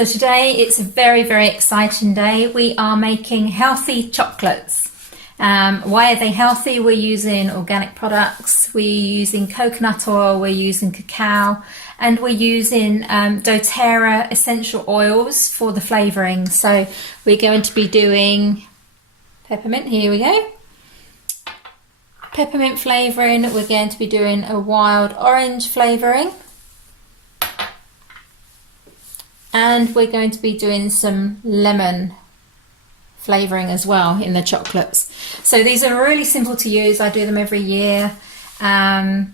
So today it's a very, very exciting day. We are making healthy chocolates. Why are they healthy? We're using organic products, we're using coconut oil, we're using cacao, and we're using doTerra essential oils for the flavouring. So we're going to be doing peppermint, here we go. Peppermint flavouring, we're going to be doing a wild orange flavouring. And we're going to be doing some lemon flavouring as well in the chocolates. So these are really simple to use. I do them every year. I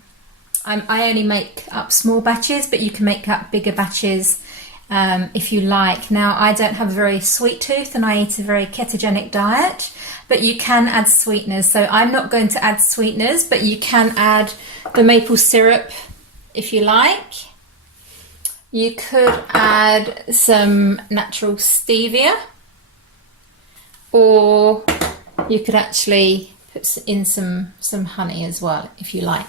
only make up small batches, but you can make up bigger batches if you like. Now, I don't have a very sweet tooth and I eat a very ketogenic diet, but you can add sweeteners. So I'm not going to add sweeteners, but you can add the maple syrup if you like. You could add some natural stevia, or you could actually put in some honey as well if you like.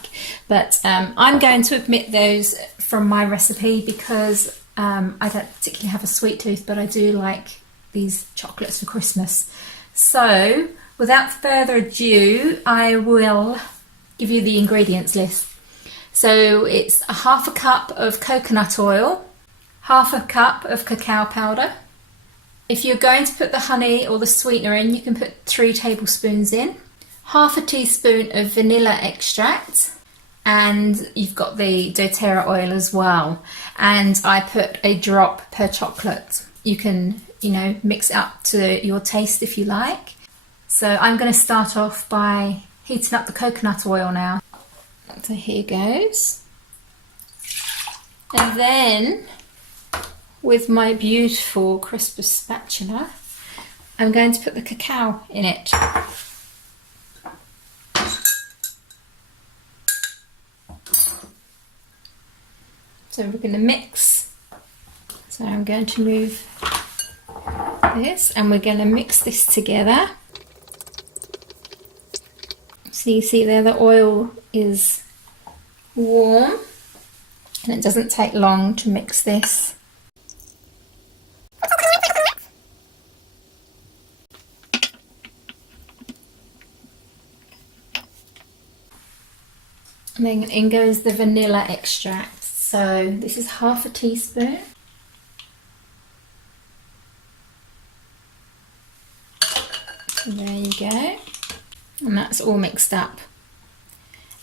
But I'm going to omit those from my recipe because I don't particularly have a sweet tooth, but I do like these chocolates for Christmas. So without further ado, I will give you the ingredients list. So it's a half a cup of coconut oil, half a cup of cacao powder. If you're going to put the honey or the sweetener in, you can put 3 tablespoons in, half a teaspoon of vanilla extract, and you've got the doTerra oil as well. And I put a drop per chocolate. You can, mix it up to your taste if you like. So I'm going to start off by heating up the coconut oil now. So here goes. And then with my beautiful crisper spatula, I'm going to put the cacao in it. So we're going to mix. So I'm going to move this and we're going to mix this together. So you see there the oil is warm and it doesn't take long to mix this. And then in goes the vanilla extract. So this is half a teaspoon. And there you go. And that's all mixed up.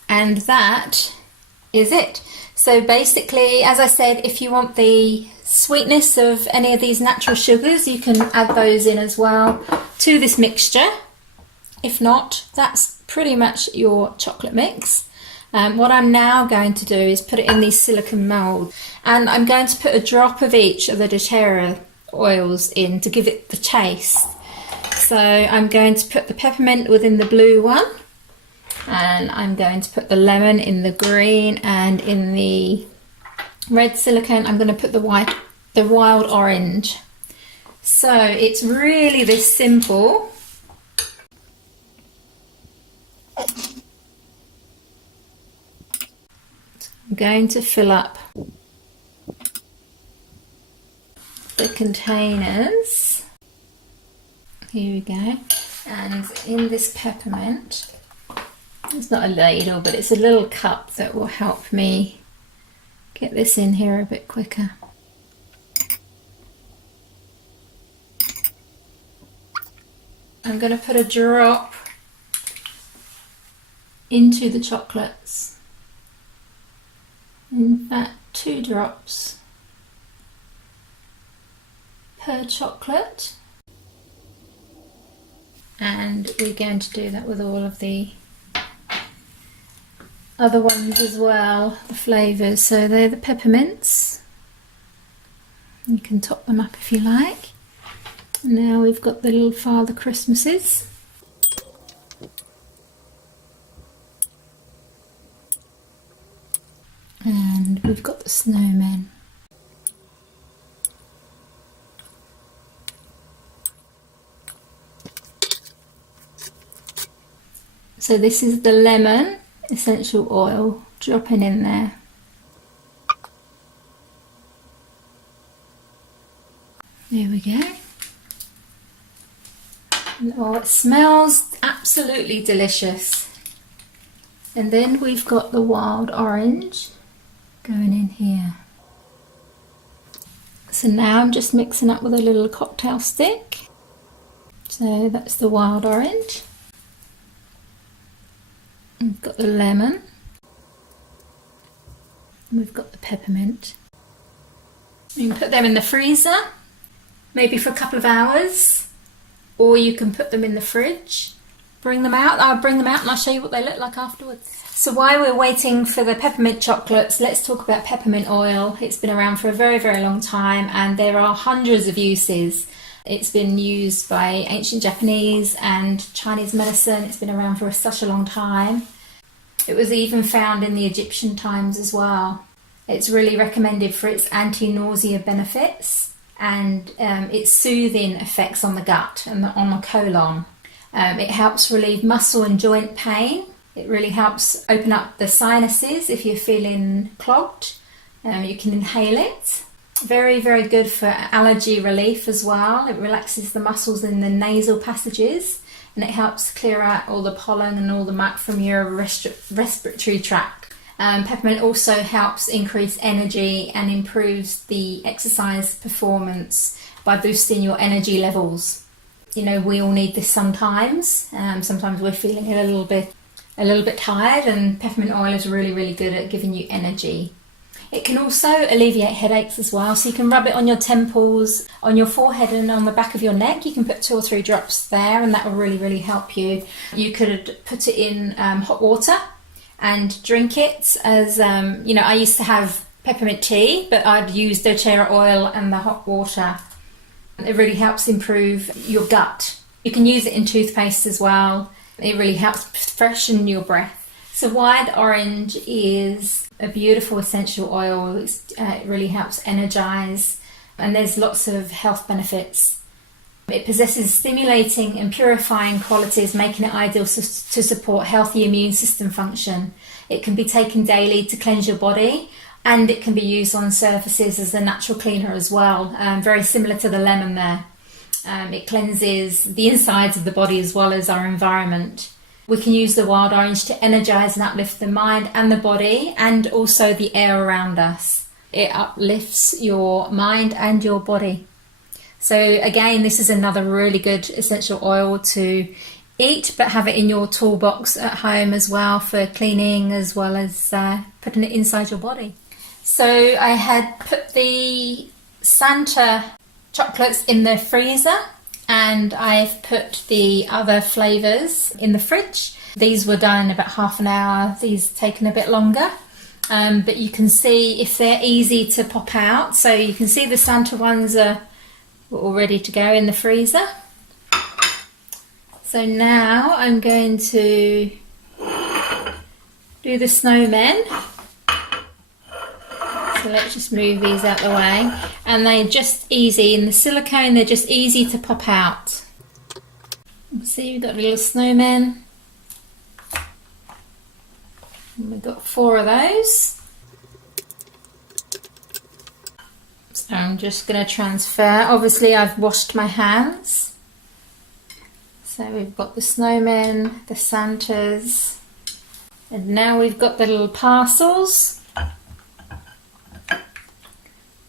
And that is it. So basically, as I said, if you want the sweetness of any of these natural sugars, you can add those in as well to this mixture. If not, that's pretty much your chocolate mix. What I'm now going to do is put it in these silicone molds, and I'm going to put a drop of each of the doTerra oils in to give it the taste. So I'm going to put the peppermint within the blue one, and I'm going to put the lemon in the green, and in the red silicone I'm going to put the wild orange. So it's really this simple. I'm going to fill up the containers. Here we go. And in this peppermint, it's not a ladle, but it's a little cup that will help me get this in here a bit quicker. I'm going to put a drop into the chocolates. In fact, 2 drops per chocolate. And we're going to do that with all of the other ones as well, the flavours. So they're the peppermints. You can top them up if you like. And now we've got the little Father Christmases. And we've got the snowmen. So this is the lemon essential oil dropping in there. There we go. And, oh, it smells absolutely delicious. And then we've got the wild orange going in here. So now I'm just mixing up with a little cocktail stick. So that's the wild orange. We've got the lemon. And we've got the peppermint. You can put them in the freezer, maybe for a couple of hours, or you can put them in the fridge. Bring them out. I'll bring them out and I'll show you what they look like afterwards. So while we're waiting for the peppermint chocolates, let's talk about peppermint oil. It's been around for a very, very long time and there are hundreds of uses. It's been used by ancient Japanese and Chinese medicine. It's been around for such a long time. It was even found in the Egyptian times as well. It's really recommended for its anti-nausea benefits and its soothing effects on the gut and on the colon. It helps relieve muscle and joint pain. It really helps open up the sinuses if you're feeling clogged. You can inhale it. Very, very good for allergy relief as well. It relaxes the muscles in the nasal passages and it helps clear out all the pollen and all the muck from your respiratory tract. Peppermint also helps increase energy and improves the exercise performance by boosting your energy levels. You know, we all need this sometimes. Sometimes we're feeling a little bit tired, and peppermint oil is really, really good at giving you energy. It can also alleviate headaches as well, so you can rub it on your temples, on your forehead and on the back of your neck. You can put 2 or 3 drops there and that will really, really help you. You could put it in hot water and drink it as, you know, I used to have peppermint tea, but I'd use doTerra oil and the hot water. It really helps improve your gut. You can use it in toothpaste as well. It really helps freshen your breath. So wild orange is a beautiful essential oil. It really helps energize, and there's lots of health benefits. It possesses stimulating and purifying qualities, making it ideal to support healthy immune system function. It can be taken daily to cleanse your body, and it can be used on surfaces as a natural cleaner as well, very similar to the lemon there. It cleanses the insides of the body as well as our environment. We can use the wild orange to energize and uplift the mind and the body, and also the air around us. It uplifts your mind and your body. So again, this is another really good essential oil to eat, but have it in your toolbox at home as well for cleaning, as well as putting it inside your body. So I had put the Santa chocolates in the freezer, and I've put the other flavours in the fridge. These were done in about half an hour. These taken a bit longer, but you can see if they're easy to pop out. So you can see the Santa ones are all ready to go in the freezer. So now I'm going to do the Snowmen. So let's just move these out the way, and they're just easy in the silicone. They're just easy to pop out. See, we've got little snowmen, and we've got 4 of those. So I'm just going to transfer. Obviously I've washed my hands. So we've got the snowmen, the Santas, and now we've got the little parcels.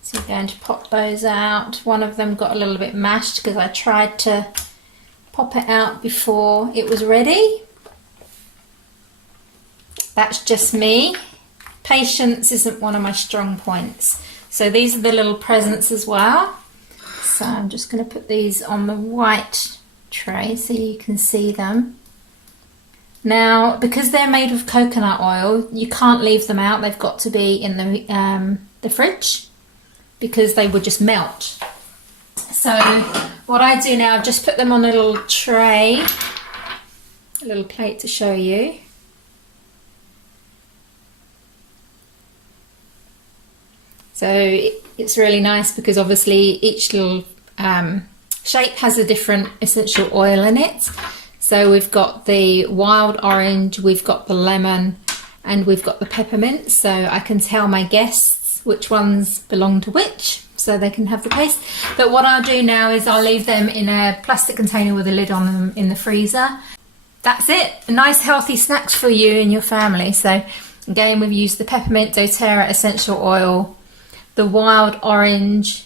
So I'm going to pop those out. One of them got a little bit mashed because I tried to pop it out before it was ready. That's just me. Patience isn't one of my strong points. So these are the little presents as well. So I'm just going to put these on the white tray so you can see them. Now, because they're made of coconut oil, you can't leave them out. They've got to be in the fridge, because they would just melt. So what I do now, I've just put them on a little tray, a little plate to show you. So it's really nice because obviously each little shape has a different essential oil in it. So we've got the wild orange, we've got the lemon, and we've got the peppermint. So I can tell my guests which ones belong to which. so they can have the paste. But what I'll do now is I'll leave them in a plastic container with a lid on them in the freezer. That's it, nice healthy snacks for you and your family. So again, we've used the peppermint doTerra essential oil, the wild orange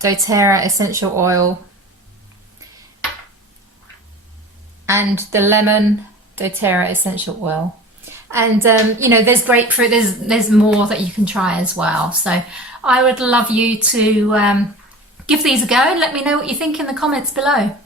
doTerra essential oil, and the lemon doTerra essential oil. And you know, there's grapefruit, there's more that you can try as well. So I would love you to give these a go and let me know what you think in the comments below.